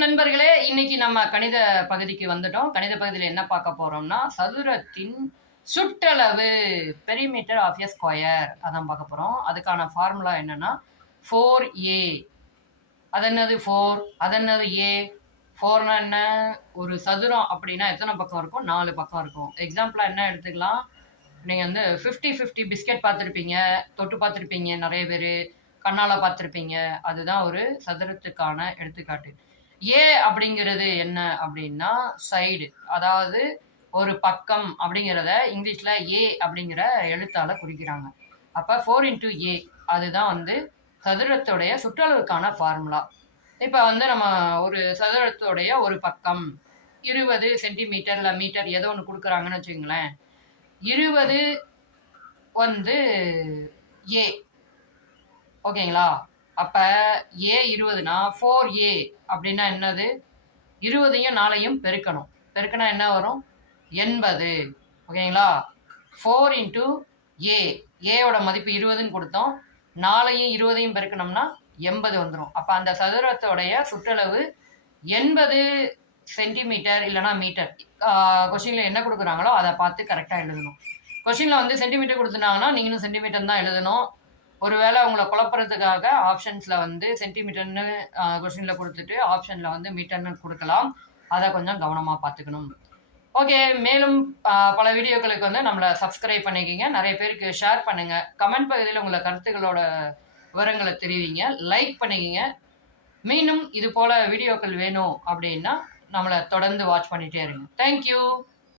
வணக்கம் நண்பர்களே. இன்னைக்கு நம்ம கணித பகுதிக்கு வந்துட்டோம். கணித பகுதியில என்ன பார்க்க போறோம்னா, சதுரத்தின் சுற்றளவு பெரிமீட்டர் ஆஃப் எ ஸ்கொயர் அதான் பார்க்க போறோம். அதுக்கான ஃபார்முலா என்னன்னா 4a. அது என்னது 4? அது என்னது a? 4னா என்ன? ஒரு சதுரம் அப்படின்னா எத்தனை பக்கம் இருக்கும்? 4 பக்கம் இருக்கும். எக்ஸாம்பிளா என்ன எடுத்துக்கலாம்? நீங்க வந்து 50-50 பிஸ்கெட் பார்த்துருப்பீங்க, தொட்டு பார்த்துருப்பீங்க நிறைய பேரு. கண்ணால பார்த்துருப்பீங்க. அதுதான் ஒரு சதுரத்துக்கான எடுத்துக்காட்டு. ஏ அப்படிங்கிறது என்ன அப்படின்னா சைடு, அதாவது ஒரு பக்கம் அப்படிங்கிறத இங்கிலீஷ்ல ஏ அப்படிங்கிற எழுத்தால குறிக்கிறாங்க. அப்ப 4 × a அதுதான் வந்து சதுரத்துடைய சுற்றளவுக்கான ஃபார்முலா. இப்ப வந்து நம்ம ஒரு சதுரத்துடைய ஒரு பக்கம் 20 சென்டிமீட்டர் இல்ல மீட்டர் ஏதோ ஒன்று கொடுக்குறாங்கன்னு வச்சுக்கோங்களேன். 20 வந்து ஏ, ஓகேங்களா? அப்ப ஏ 20னா 4a அப்படின்னா என்னது? 20யும் 4யும் பெருக்கணும். பெருக்கினா என்ன வரும்? 80. ஓகேங்களா? 4 × a. ஏயோட மதிப்பு 20ன்னு கொடுத்தோம். 4யும் 20யும் பெருக்கணும்னா 80 வந்துடும். அப்ப அந்த சதுரத்தோடைய சுற்றளவு 80 சென்டிமீட்டர் இல்லைனா மீட்டர். கொஸ்டின்ல என்ன கொடுக்குறாங்களோ அதை பார்த்து கரெக்டாக எழுதணும். கொஸ்டின்ல வந்து சென்டிமீட்டர் கொடுத்துட்டாங்கன்னா நீங்களும் சென்டிமீட்டர் தான் எழுதணும். ஒருவேளை உங்களை குழப்பறதுக்காக ஆப்ஷன்ஸ்ல வந்து சென்டிமீட்டர்னு கொஸ்டின்ல கொடுத்துட்டு ஆப்ஷன்ல வந்து மீட்டர்னு கொடுக்கலாம். அதை கொஞ்சம் கவனமா பார்த்துக்கணும். ஓகே, மேலும் பல வீடியோக்களுக்கு வந்து நம்மளை சப்ஸ்கிரைப் பண்ணிக்கிங்க. நிறைய பேருக்கு ஷேர் பண்ணுங்க. கமெண்ட் பகுதியில் உங்களை கருத்துக்களோட விவரங்களை தெரிவிங்க. லைக் பண்ணிக்கிங்க. மீண்டும் இது போல வீடியோக்கள் வேணும் அப்படின்னா நம்மளை தொடர்ந்து வாட்ச் பண்ணிட்டே இருங்க. தேங்க்யூ.